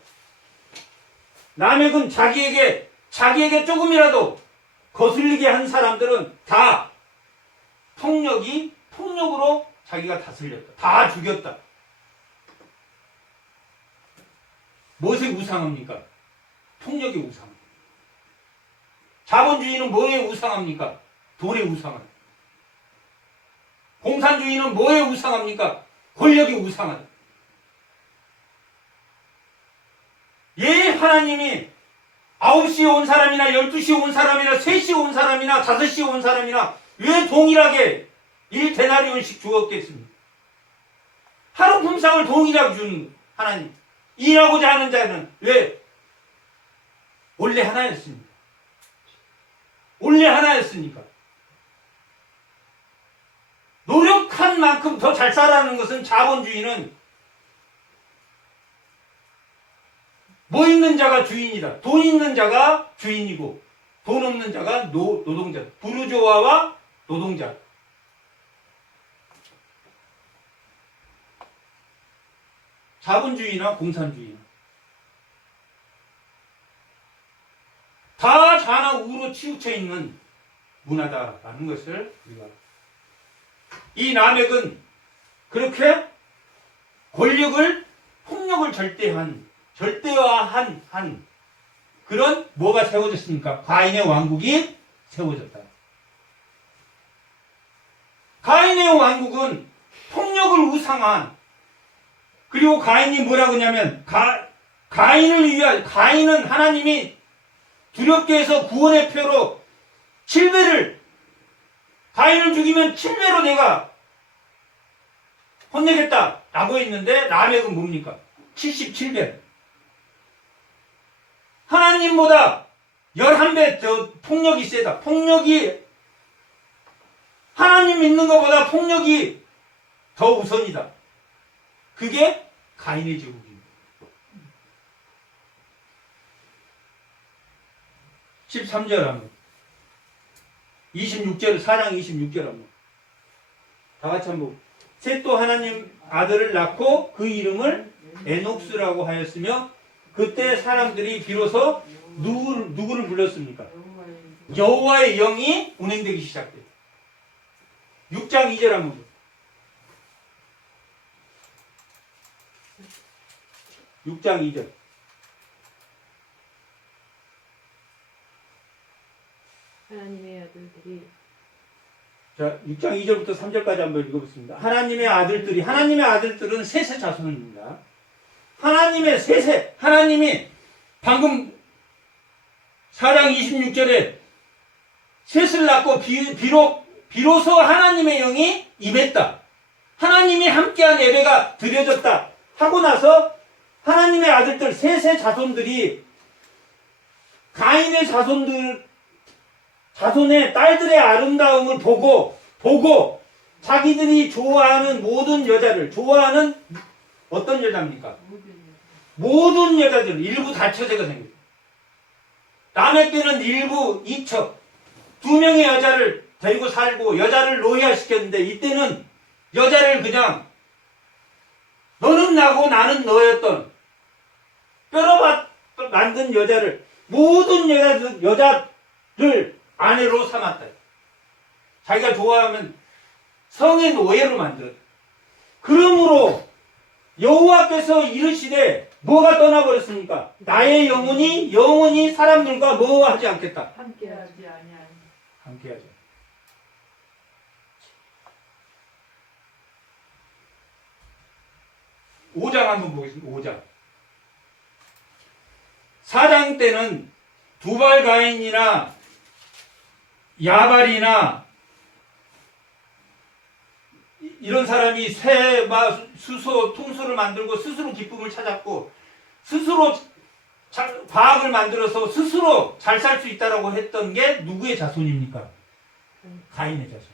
라멕은 자기에게 조금이라도 거슬리게 한 사람들은 다 폭력으로 자기가 다스렸다. 다 죽였다. 무엇의 우상합니까? 폭력의 우상. 자본주의는 뭐에 우상합니까? 돈에 우상하다. 공산주의는 뭐에 우상합니까? 권력에 우상하다. 예, 하나님이 9시에 온 사람이나 12시에 온 사람이나 3시에 온 사람이나 5시에 온 사람이나 왜 동일하게 1데나리온씩 주었겠습니까? 하루 품삯을 동일하게 주는 하나님. 일하고자 하는 자는 왜? 원래 하나였습니다. 원래 하나였으니까. 노력한 만큼 더 잘 살아가는 것은 자본주의는 뭐 있는 자가 주인이다. 돈 있는 자가 주인이고 돈 없는 자가 노동자. 부르주아와 노동자. 자본주의나 공산주의나 다 자나 우로 치우쳐 있는 문화다라는 것을 우리가 이 라멕은 그렇게 폭력을 절대화한 그런 뭐가 세워졌습니까? 가인의 왕국이 세워졌다. 가인의 왕국은 폭력을 우상한 그리고 가인이 뭐라고 하냐면 가인은 하나님이 두렵게 해서 구원의 표로 7배를 가인을 죽이면 7배로 내가 혼내겠다라고 했는데 라멕은 뭡니까? 77배. 하나님보다 11배 더 폭력이 세다. 하나님 믿는 것보다 폭력이 더 우선이다. 그게 가인의 제국입니다. 13절 한번 26절 4장 26절 한번 다 같이 한번 셋도 하나님 아들을 낳고 그 이름을 에녹스라고 하였으며 그때 사람들이 비로소 누구를 불렀습니까? 여호와의 영이 운행되기 시작돼요. 6장 2절 한번 6장 2절 하나님의 아들들이 자 6장 2절부터 3절까지 한번 읽어보겠습니다. 하나님의 아들들은 셋의 자손입니다. 하나님이 방금 4장 26절에 셋을 낳고 비로소 하나님의 영이 임했다. 하나님이 함께한 예배가 드려졌다 하고 나서 하나님의 아들들 셋의 자손들이 가인의 자손의 딸들의 아름다움을 보고 자기들이 좋아하는 모든 여자를 좋아하는 어떤 여자입니까? 모든 여자들 일부 다처제가 생겼어요. 라멕 때는 일부 이처 2명의 여자를 데리고 살고 여자를 노예화시켰는데 이때는 여자를 그냥 너는 나고 나는 너였던 뼈로 만든 여자를 모든 여자를 아내로 삼았다. 자기가 좋아하면 성의 노예로 만들었다. 그러므로 여호와께서 이르시되 뭐가 떠나버렸습니까? 나의 영혼이 사람들과 뭐 하지 않겠다. 함께하지 아니하니 함께하죠. (5장) 한번 보겠습니다. 5장 4장 때는 두발 가인이나 야발이나 이런 사람이 새, 수소, 통수를 만들고 스스로 기쁨을 찾았고 스스로 과학을 만들어서 스스로 잘 살 수 있다라고 했던 게 누구의 자손입니까? 가인의 자손.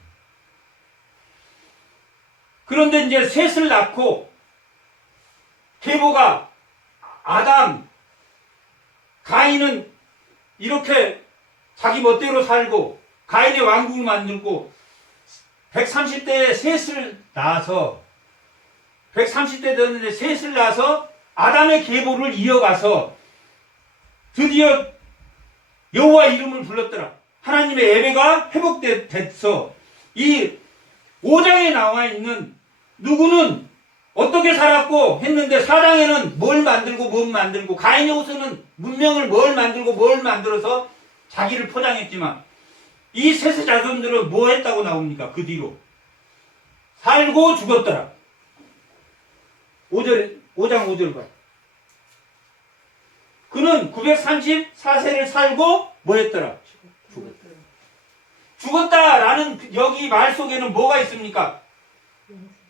그런데 이제 셋을 낳고 계보가 아담, 가인은 이렇게 자기 멋대로 살고 가인의 왕국을 만들고 130대에 셋을 낳아서 130대 됐는데 셋을 낳아서 아담의 계보를 이어가서 드디어 여호와 이름을 불렀더라. 하나님의 예배가 회복돼서 이 5장에 나와 있는 누구는 어떻게 살았고 했는데 4장에는 뭘 만들고 가인의 후손은 문명을 뭘 만들어서 자기를 포장했지만 이 셋의 자손들은 뭐 했다고 나옵니까? 그 뒤로 살고 죽었더라. 5장 5절 봐. 그는 934세를 살고 뭐 했더라? 죽었다라는 여기 말 속에는 뭐가 있습니까?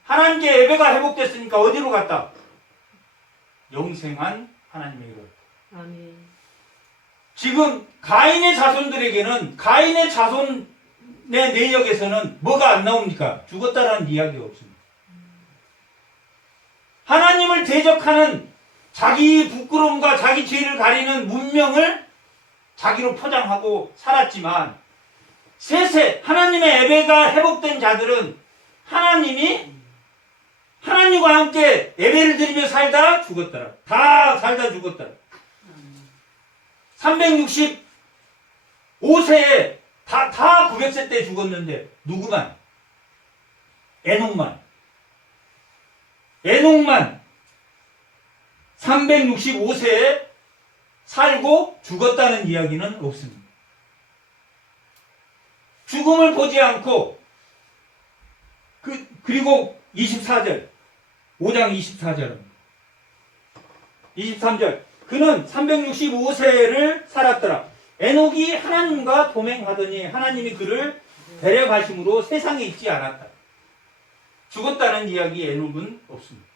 하나님께 예배가 회복됐으니까 어디로 갔다? 영생한 하나님에게로 갔다. 아멘. 지금 가인의 자손들에게는 가인의 자손의 내역에서는 뭐가 안 나옵니까? 죽었다라는 이야기가 없습니다. 하나님을 대적하는 자기 부끄러움과 자기 죄를 가리는 문명을 자기로 포장하고 살았지만 셋에 하나님의 예배가 회복된 자들은 하나님과 함께 예배를 드리며 살다 죽었더라. 다 살다 죽었더라. 365세에 다 900세 때 죽었는데 누구만? 에녹만 365세에 살고 죽었다는 이야기는 없습니다. 죽음을 보지 않고 그리고 24절 5장 23절 그는 365세를 살았더라. 에녹이 하나님과 동행하더니 하나님이 그를 데려가심으로 세상에 있지 않았다. 죽었다는 이야기 에녹은 없습니다.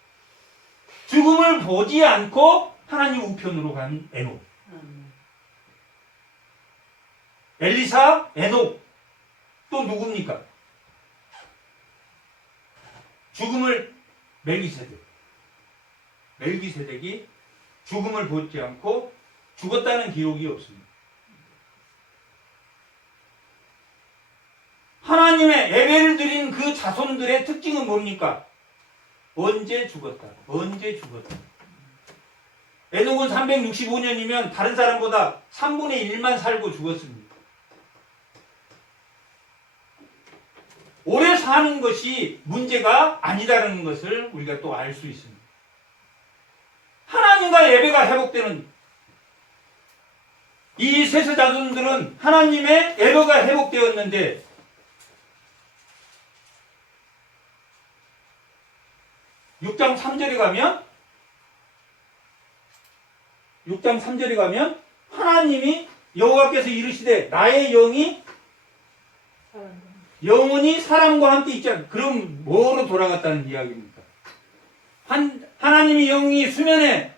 죽음을 보지 않고 하나님 우편으로 간 에녹. 엘리사, 에녹 또 누굽니까? 죽음을 멜기세덱이 죽음을 보지 않고 죽었다는 기록이 없습니다. 하나님의 예배를 드린 그 자손들의 특징은 뭡니까? 언제 죽었다. 에녹은 365년이면 다른 사람보다 3분의 1만 살고 죽었습니다. 오래 사는 것이 문제가 아니다라는 것을 우리가 또 알 수 있습니다. 하나님과 예배가 회복되는 이 셋의 자손들은 하나님의 예배가 회복되었는데 6장 3절에 가면 하나님이 여호와께서 이르시되 나의 영혼이 사람과 함께 있지 않다. 그럼 뭐로 돌아갔다는 이야기입니까? 하나님의 영이 수면에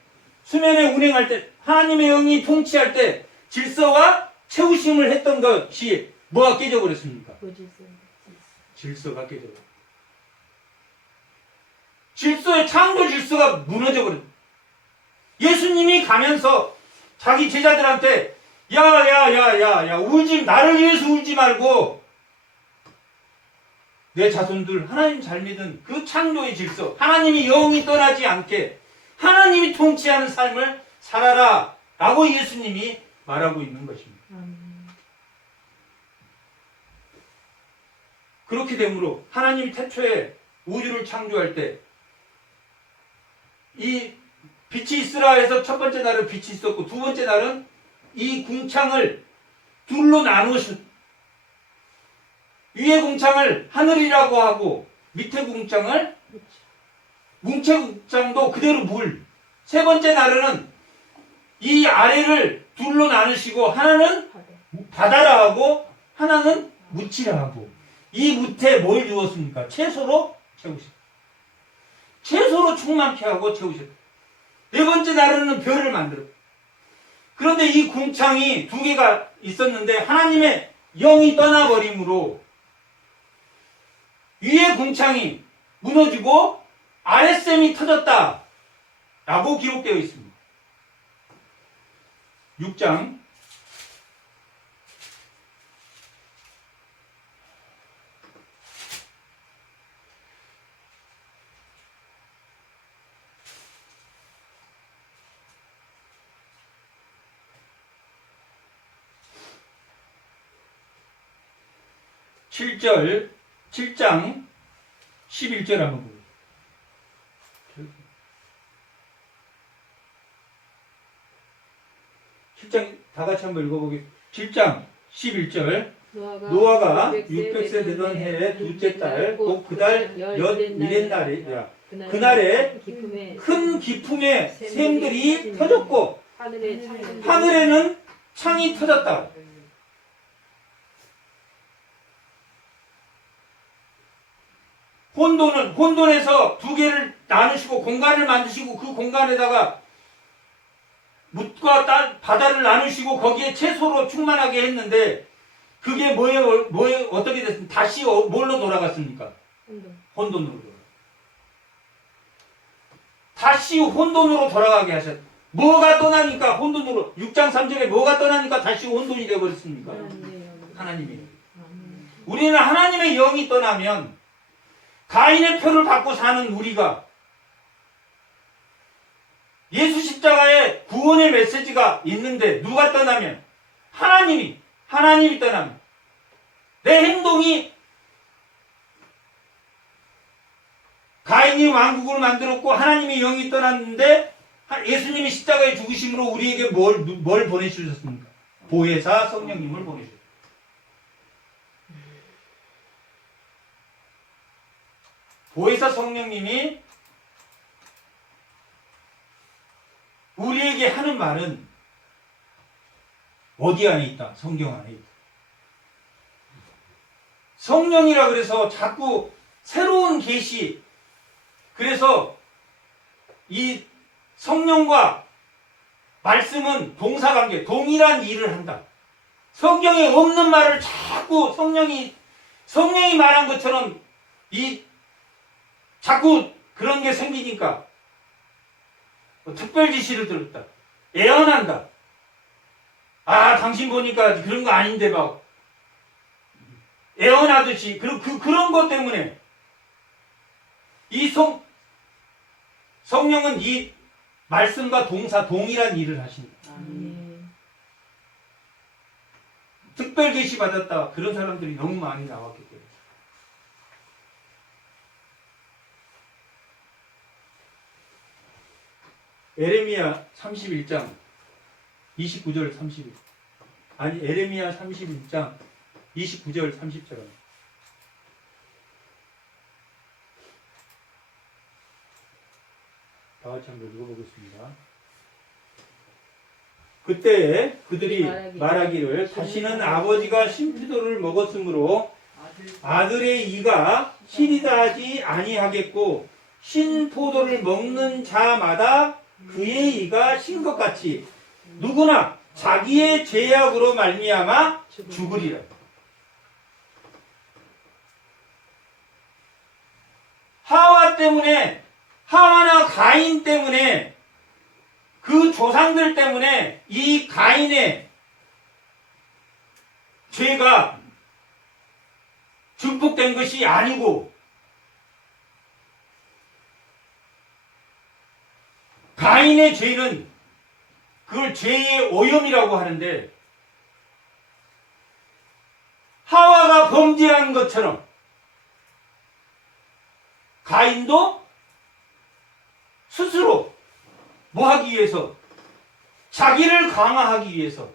운행할 때 하나님의 영이 통치할 때 질서와 채우심을 했던 것이 뭐가 깨져버렸습니까? 질서가 깨져버렸습니다. 창조 질서가 무너져버렸습니다. 예수님이 가면서 자기 제자들한테 야 나를 위해서 울지 말고 내 자손들 하나님 잘 믿은 그 창조의 질서 하나님이 영이 떠나지 않게 하나님이 통치하는 삶을 살아라 라고 예수님이 말하고 있는 것입니다. 그렇게 되므로 하나님이 태초에 우주를 창조할 때 이 빛이 있으라 해서 첫 번째 날은 빛이 있었고 두 번째 날은 이 궁창을 둘로 나누신 위의 궁창을 하늘이라고 하고 밑에 궁창을 뭉체 궁창도 그대로 물. 세 번째 날에는 이 아래를 둘로 나누시고 하나는 바다라 하고 하나는 묻히라 하고 이 묻에 뭘 주었습니까? 채소로 채우셨다. 채소로 충만케 하고 채우셨다. 네 번째 날에는 별을 만들었다. 그런데 이 궁창이 두 개가 있었는데 하나님의 영이 떠나버림으로 위의 궁창이 무너지고 아랫샘이 터졌다 라고 기록되어 있습니다. 6장 7장 11절 한번 보세요. 7장 다 같이 한번 읽어보겠습니다. 7장 11절 노아가 600세 되던 해의 둘째 달 곧 그달 열일의 날이라 그날에 큰 기품의 샘들이 터졌고 하늘에는 창이 터졌다. 혼돈에서 두 개를 나누시고 공간을 만드시고 그 공간에다가 묻과 바다를 나누시고 거기에 채소로 충만하게 했는데 그게 뭐예요? 어떻게 됐습니까? 다시 뭘로 돌아갔습니까? 혼돈으로 돌아가. 다시 혼돈으로 돌아가게 하셨다. 뭐가 떠나니까 혼돈으로 6장 3절에 뭐가 떠나니까 다시 혼돈이 되어버렸습니까? 하나님이. 우리는 하나님의 영이 떠나면 가인의 표를 받고 사는 우리가 예수 십자가에 구원의 메시지가 있는데 누가 떠나면 하나님이 떠나면 내 행동이 가인이 왕국을 만들었고 하나님의 영이 떠났는데 예수님이 십자가에 죽으심으로 우리에게 뭘 보내주셨습니까? 보혜사 성령님을 보내주셨습니다. 보혜사 성령님이 우리에게 하는 말은 어디 안에 있다? 성경 안에 있다. 성령이라 그래서 자꾸 새로운 계시, 그래서 이 성령과 말씀은 동사관계, 동일한 일을 한다. 성경에 없는 말을 자꾸 성령이 말한 것처럼 자꾸 그런 게 생기니까 특별 지시를 들었다. 애언한다. 아, 당신 보니까 그런 거 아닌데 막 애언하듯이 그런 것 때문에 이 성령은 이 말씀과 동사 동일한 일을 하신다. 특별 계시 받았다. 그런 사람들이 너무 많이 나왔기 때문에. 에레미야 31장 29절 30절 아니 에레미야 31장 29절 30절 다 같이 한번 읽어보겠습니다. 그때 그들이 말하기를 다시는 아버지가 신피도를 먹었으므로 아들의 이가 시리다 하지 아니하겠고 신포도를 먹는 자마다 그의 이가 신 것 같이 누구나 자기의 죄악으로 말미암아 죽으리라. 하와나 가인 때문에 그 조상들 때문에 이 가인의 죄가 증폭된 것이 아니고 가인의 죄는 그걸 죄의 오염이라고 하는데 하와가 범죄한 것처럼 가인도 스스로 뭐 하기 위해서 자기를 강화하기 위해서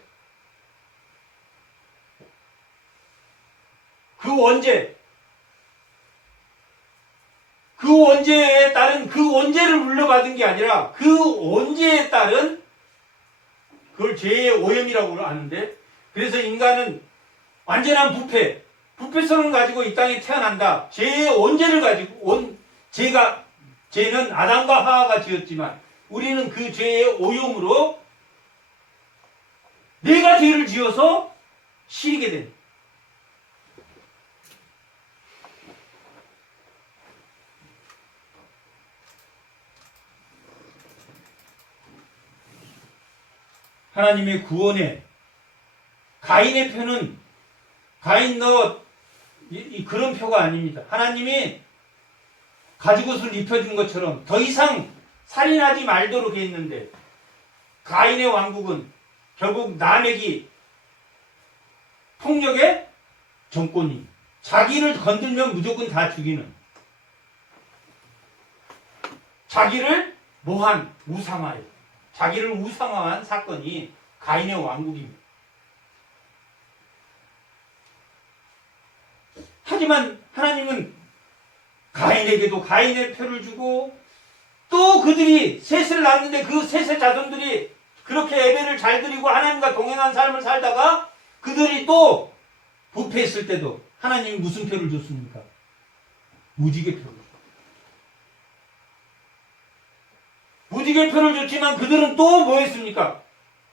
그 원죄에 따른 그 원죄를 물려받은 게 아니라 그 원죄에 따른 그걸 죄의 오염이라고 하는데 그래서 인간은 완전한 부패성을 가지고 이 땅에 태어난다. 죄의 원죄를 가지고 죄는 아담과 하와가 지었지만 우리는 그 죄의 오염으로 내가 죄를 지어서 시리게 된다. 하나님의 구원에 가인의 표는 가인 너 그런 표가 아닙니다. 하나님이 가죽옷을 입혀준 것처럼 더 이상 살인하지 말도록 했는데 가인의 왕국은 결국 남에게 폭력의 정권이 자기를 건들면 무조건 다 죽이는 자기를 모한 우상화예요. 자기를 우상화한 사건이 가인의 왕국입니다. 하지만 하나님은 가인에게도 가인의 표를 주고 또 그들이 셋을 낳았는데 그 셋의 자손들이 그렇게 예배를 잘 드리고 하나님과 동행한 삶을 살다가 그들이 또 부패했을 때도 하나님이 무슨 표를 줬습니까? 무지개 표를 줬습니다. 무지개 표를 줬지만 그들은 또 뭐 했습니까?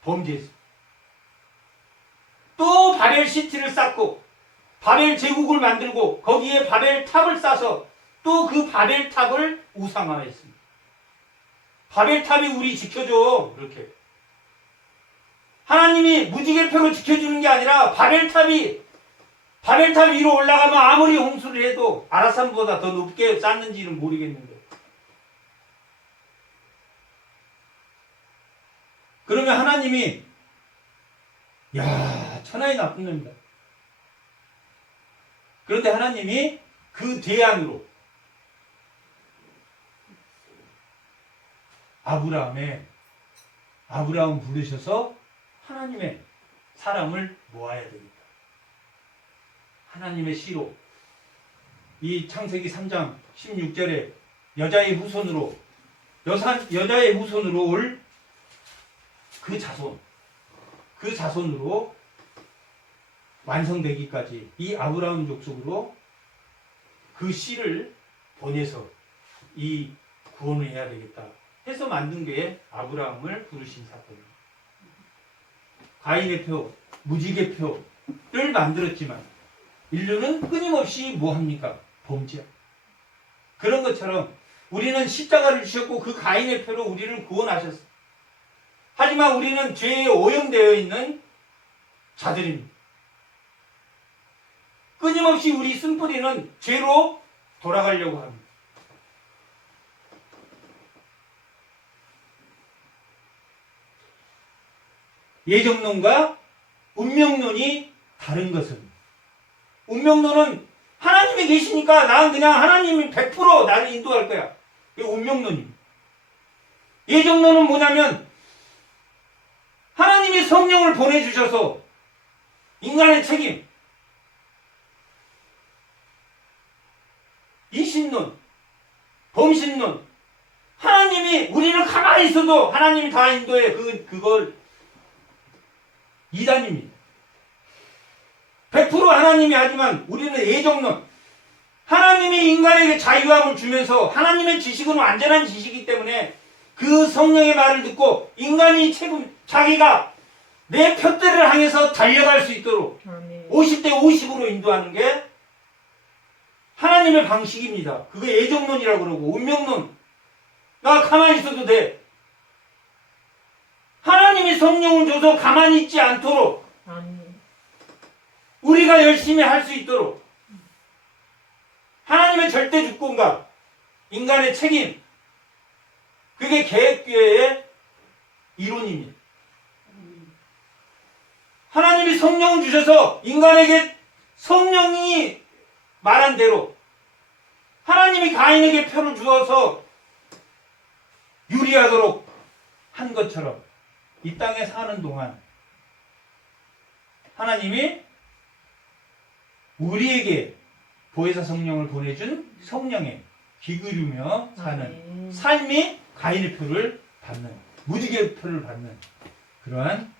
범죄했습니다. 또 바벨 시티를 쌓고 바벨 제국을 만들고 거기에 바벨 탑을 쌓아서 또 그 바벨 탑을 우상화했습니다. 바벨 탑이 우리 지켜줘. 그렇게. 하나님이 무지개표로 지켜주는 게 아니라 바벨 탑 위로 올라가면 아무리 홍수를 해도 아라산보다 더 높게 쌓는지는 모르겠는데. 그러면 하나님이 천하의 나쁜 놈이다. 그런데 하나님이 그 대안으로 아브라함 부르셔서 하나님의 사람을 모아야 되겠다. 하나님의 씨로 이 창세기 3장 16절에 여자의 후손으로 올 그 자손으로 완성되기까지 이 아브라함 족속으로 그 씨를 보내서 이 구원을 해야 되겠다 해서 만든 게 아브라함을 부르신 사건입니다. 가인의 표, 무지개 표를 만들었지만 인류는 끊임없이 뭐합니까? 범죄. 그런 것처럼 우리는 십자가를 주셨고 그 가인의 표로 우리를 구원하셨습니다. 하지만 우리는 죄에 오염되어 있는 자들입니다. 끊임없이 우리 쓴뿌리는 죄로 돌아가려고 합니다. 예정론과 운명론이 다른 것은 운명론은 하나님이 계시니까 나는 그냥 하나님이 100% 나를 인도할 거야. 이게 운명론입니다. 예정론은 뭐냐면 하나님이 성령을 보내주셔서 인간의 책임, 이신론, 범신론, 하나님이 우리는 가만히 있어도 하나님이 다 인도해. 그걸 이단입니다. 100% 하나님이 하지만 우리는 예정론. 하나님이 인간에게 자유함을 주면서 하나님의 지식은 완전한 지식이기 때문에 그 성령의 말을 듣고 인간이 자기가 내 표대를 향해서 달려갈 수 있도록 50대 50으로 인도하는 게 하나님의 방식입니다. 그게 예정론이라고 그러고 운명론. 나 가만히 있어도 돼. 하나님이 성령을 줘서 가만히 있지 않도록 우리가 열심히 할 수 있도록 하나님의 절대 주권과 인간의 책임, 그게 계획교회의 이론입니다. 하나님이 성령을 주셔서 인간에게 성령이 말한 대로 하나님이 가인에게 표를 주어서 유리하도록 한 것처럼 이 땅에 사는 동안 하나님이 우리에게 보혜사 성령을 보내준 성령에 기그리며 사는 삶이 가인의 표를 받는, 무지개 표를 받는 그러한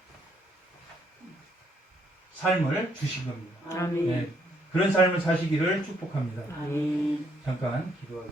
삶을 주신 겁니다. 아멘. 네, 그런 삶을 사시기를 축복합니다. 아멘. 잠깐 기도하겠습니다.